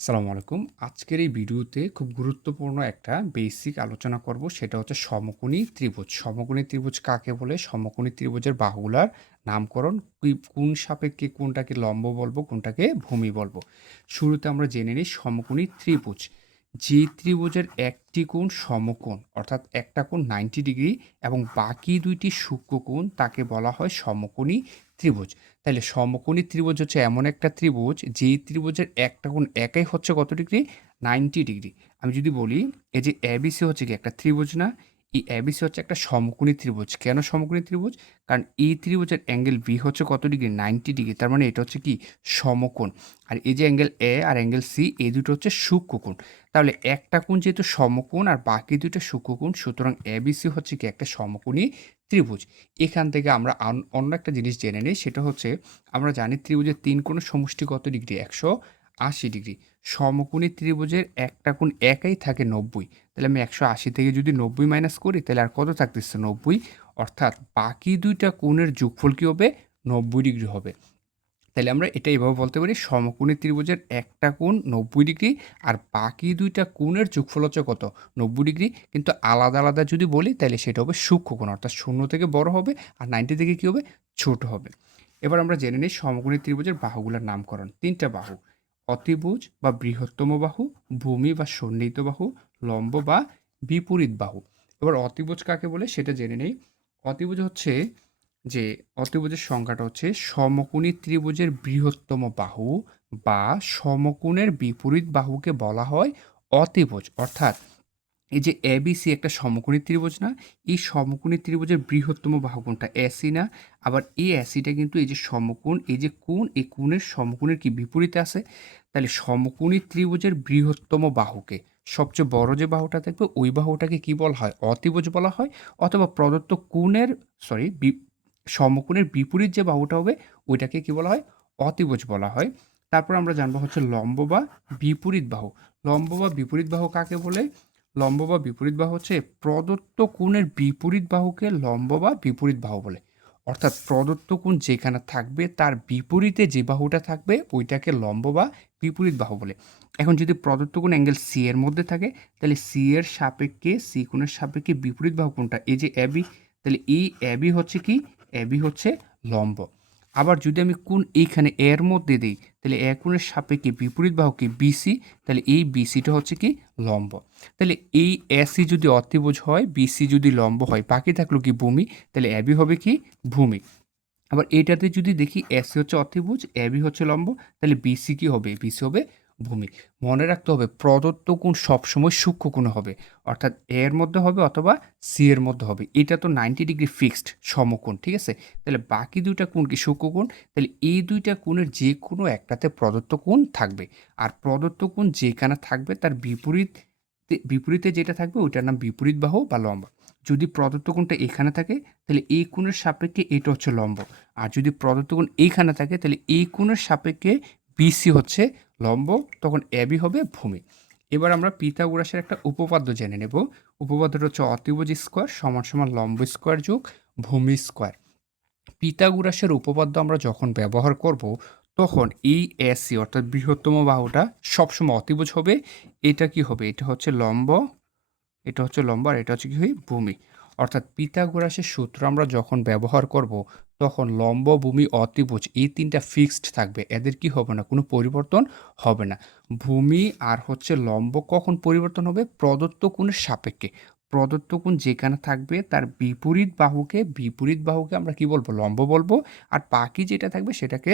আসসালামু আলাইকুম। আজকের এই ভিডিওতে খুব গুরুত্বপূর্ণ একটা বেসিক আলোচনা করব। সেটা হচ্ছে সমকোণী ত্রিভুজ। সমকোণী ত্রিভুজ কাকে বলে? সমকোণী ত্রিভুজের বাহুগুলার নামকরণ, কোন সাপেক্ষে কোনটাকে লম্ব বলবো, কোনটাকে ভূমি বলবো। শুরুতে আমরা জেনে নিই সমকোণী ত্রিভুজ। যে ত্রিভুজের একটি কোণ সমকোণ অর্থাৎ একটা কোণ 90 ডিগ্রি এবং বাকি দুইটি সূক্ষ্মকোণ তাকে বলা হয় সমকোণী ত্রিভুজ। তাইলে সমকোণী ত্রিভুজ হচ্ছে এমন একটা ত্রিভুজ যেই ত্রিভুজের একটা কোণ একাই হচ্ছে কত ডিগ্রি? 90 ডিগ্রি। আমি যদি বলি এই যে এবিসি হচ্ছে কি একটা ত্রিভুজ না? এই এবিসি হচ্ছে একটা সমকোণী ত্রিভুজ। কেন সমকোণী ত্রিভুজ? কারণ এই ত্রিভুজের অ্যাঙ্গেল বি হচ্ছে কত ডিগ্রি? 90 ডিগ্রি। তার মানে এটা হচ্ছে কি সমকোণ। আর এই যে অ্যাঙ্গেল এ আর অ্যাঙ্গেল সি এই দুটো হচ্ছে সূক্ষ্মকোণ। তাহলে একটা কোণ যেহেতু সমকোণ আর বাকি দুটো সূক্ষ্মকোণ, সুতরাং এবিসি হচ্ছে কি একটা সমকোণী ত্রিভুজ। এখান থেকে আমরা অন্য একটা জিনিস জেনে নিই, সেটা হচ্ছে আমরা জানি ত্রিভুজের ৩ কোণের সমষ্টি কত ডিগ্রি? ১৮০ ডিগ্রি। সমকোণী ত্রিভুজের একটা কোণ একাই থাকে ৯০। তাহলে আমি ১৮০ থেকে যদি ৯০ মাইনাস করি তাহলে আর কত থাকতেছে? ৯০। অর্থাৎ বাকি দুইটা কোণের যোগফল কী হবে? ৯০ ডিগ্রি হবে। তাইলে আমরা এটা এভাবে বলতে পারি সমকোণী ত্রিভুজের একটা কোণ ৯০ ডিগ্রি আর বাকি দুইটা কোণের যোগফল হচ্ছে কত? ৯০ ডিগ্রি। কিন্তু আলাদা, আলাদা যদি বলি তাহলে সেটা হবে সূক্ষ্মকোণ, অর্থাৎ ০ থেকে বড় হবে আর ৯০ থেকে কী হবে? ছোট হবে। এবার আমরা জেনে নিই সমকোণী ত্রিভুজের বাহুগুলোর নামকরণ। ৩ টা বাহু। অতিভুজ বা বৃহত্তম বাহু, ভূমি বা সন্নিহিত বাহু, লম্ব বা বিপরীত বাহু। এবার অতিভুজ কাকে বলে সেটা জেনে নেই। অতিভুজ হচ্ছে যে অতিভুজের সংজ্ঞাটা হচ্ছে সমকোণী ত্রিভুজের বৃহত্তম বাহু বা সমকোণের বিপরীত বাহুকে বলা হয় অতিভুজ। অর্থাৎ এই যে এবিসি একটা সমকোণী ত্রিভুজ না? এই সমকোণী ত্রিভুজের বৃহত্তম বাহু কোনটা? এসি না? আবার এই এসিটা কিন্তু এই যে সমকোণ, এই যে কোণ, এই কোণের সমকোণের কি বিপরীতে আছে? তাহলে সমকোণী ত্রিভুজের বৃহত্তম বাহুকে, সবচেয়ে বড় যে বাহুটা থাকবে ওই বাহুটাকে কি বলা হয়? অতিভুজ বলা হয়। অথবা প্রদত্ত কোণের সরি সমকোণের বিপরীত যে বাহুটা হবে ওইটাকে কি বলা হয়? অতিভুজ বলা হয়। তারপর আমরা জানবো হচ্ছে লম্ব বা বিপরীত বাহু। লম্ব বা বিপরীত বাহু কাকে বলে? লম্ব বা বিপরীত বাহু হচ্ছে প্রদত্ত কোণের বিপরীত বাহুকে লম্ব বা বিপরীত বাহু বলে। অর্থাৎ প্রদত্ত কোণ যেখানে থাকবে তার বিপরীতে যে বাহুটা থাকবে ওইটাকে লম্ব বা বিপরীত বাহু বলে। এখন যদি প্রদত্ত কোণ অ্যাঙ্গেল সি এর মধ্যে থাকে তাহলে সি এর সাপেক্ষে, সি কোণের সাপেক্ষে বিপরীত বাহু কোনটা? এই যে এবি। তাহলে এই এবি হচ্ছে কি? এবি হচ্ছে লম্ব। আবার যদি আমি কোণ এইখানে এর মধ্যে দেই তাহলে এ কোণের সাপেক্ষে বিপরীত বাহু কি? বিসি। তাহলে এই বিসিটা হচ্ছে কি? লম্ব। তাহলে এই এসি যদি অতিভুজ হয়, বিসি যদি লম্ব হয়, বাকি থাকলো কি? ভূমি। তাহলে এবি হবে কি? ভূমি। আবার এইটাতে যদি দেখি এসি হচ্ছে অতিভুজ, এবি হচ্ছে লম্ব, তাহলে বিসি কি হবে? বিসি হবে ভূমি। মনে রাখতে হবে প্রদত্ত কোণ সবসময় সূক্ষ্মকোণে হবে। অর্থাৎ এর মধ্যে হবে অথবা সি এর মধ্যে হবে। এটা তো 90 ডিগ্রি ফিক্সড সমকোণ, ঠিক আছে? তাহলে বাকি দুইটা কোণ কি? সূক্ষ্মকোণ। তাহলে এই দুইটা কোণের যে কোনো একটাতে প্রদত্ত কোণ থাকবে। আর প্রদত্ত কোণ যেখানে থাকবে তার বিপরীতে যেটা থাকবে ওইটার নাম বিপরীত বাহু বা লম্ব। যদি প্রদত্ত কোণটা এখানে থাকে তাহলে এই কোণের সাপেক্ষে এটা হচ্ছে লম্ব। আর যদি প্রদত্ত কোণ এইখানে থাকে তাহলে এই কোণের সাপেক্ষে বিসি হচ্ছে লম্ব, তখন এবি হবে ভূমি। এবার আমরা পিথাগোরাসের একটা উপপাদ্য জেনে নেব। উপপাদ্যটা হচ্ছে অতিভুজ স্কোয়ার সমান সমান লম্ব স্কোয়ার যোগ ভূমি স্কোয়ার। পিথাগোরাসের উপপাদ্য আমরা যখন ব্যবহার করব তখন এই এসি অর্থাৎ বৃহত্তম বাহুটা সবসময় অতিভুজ হবে। এটা কি হবে? এটা হচ্ছে লম্ব, এটা হচ্ছে লম্ব আর এটা হচ্ছে কি হয়? ভূমি। অর্থাৎ পিথাগোরাসের সূত্র আমরা যখন ব্যবহার করব তখন লম্ব, ভূমি, অতিভুজ এই ৩ টা ফিক্সড থাকবে। এদের কি হবে না? কোনো পরিবর্তন হবে না। ভূমি আর হচ্ছে লম্ব কখন পরিবর্তন হবে? প্রদত্ত কোণের সাপেক্ষে। প্রদত্ত কোণ যেখানে থাকবে তার বিপরীত বাহুকে আমরা কি বলবো? লম্ব বলবো। আর বাকি যেটা থাকবে সেটাকে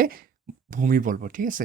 ভূমি বলবো। ঠিক আছে?